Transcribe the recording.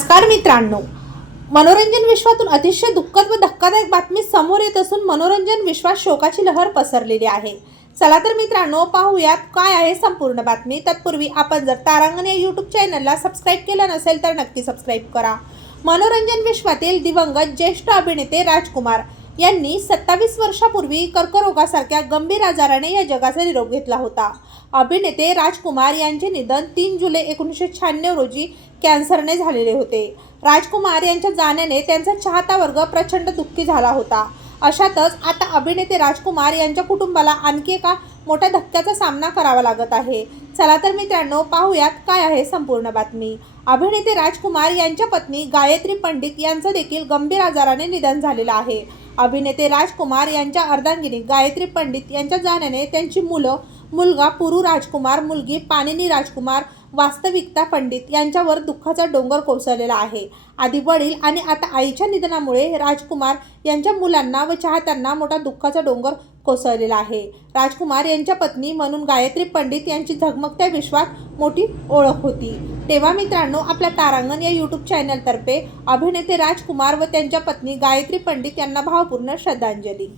नमस्कार मित्रांनो. मनोरंजन विश्वातून अतिशय दुःखद व धक्कादायक बातमी समोर येत असून मनोरंजन विश्वात शोकाची लहर पसरलेली आहे. चला तर मित्रांनो पाहूयात काय आहे संपूर्ण बातमी. तत्पूर्वी आपण जर तारांगण या यूट्यूब चॅनलला सबस्क्राईब केलं नसेल तर नक्की सबस्क्राईब करा. मनोरंजन विश्वातील दिवंगत ज्येष्ठ अभिनेते राजकुमार. यांनी सत्तावीस वर्षापूर्वी कर्करोगासारख्या गंभीर आजाराने या जगाचा निरोप घेतला होता. अभिनेते राजकुमार यांचे निधन तीन जुलै एकोणीसशे शहाण्णव रोजी कॅन्सरने झालेले होते. राजकुमार यांच्या जाण्याने त्यांचा चाहता वर्ग प्रचंड दुःखी झाला होता. अशातच आता अभिनेते राजकुमार यांच्या कुटुंबाला आणखी एका मोठ्या धक्क्याचा सामना करावा लागत आहे. चला तर मित्रांनो पाहूयात काय आहे संपूर्ण बातमी. अभिनेते राजकुमार यांच्या पत्नी गायत्री पंडित यांचं देखील गंभीर आजाराने निधन झालेलं आहे. अभिनेते राजकुमार यांच्या अर्धांगिनी गायत्री पंडित यांच्या जाण्याने त्यांची मुलं मुलगा पुरू राजकुमार मुलगी पाणिनी राजकुमार वास्तविकता पंडित यांच्यावर दुःखाचा डोंगर कोसळलेला आहे. आधी वडील आणि आता आईच्या निधनामुळे राजकुमार यांच्या मुलांना व चाहत्यांना मोठा दुःखाचा डोंगर कोसळलेला आहे. राजकुमार यांच्या पत्नी म्हणून गायत्री पंडित यांची झगमगत्या विश्वात मोठी ओळख होती. तेव्हा मित्रांनो आपल्या तारांगण या यूट्यूब चॅनलतर्फे अभिनेते राजकुमार व त्यांच्या पत्नी गायत्री पंडित यांना भावपूर्ण श्रद्धांजली.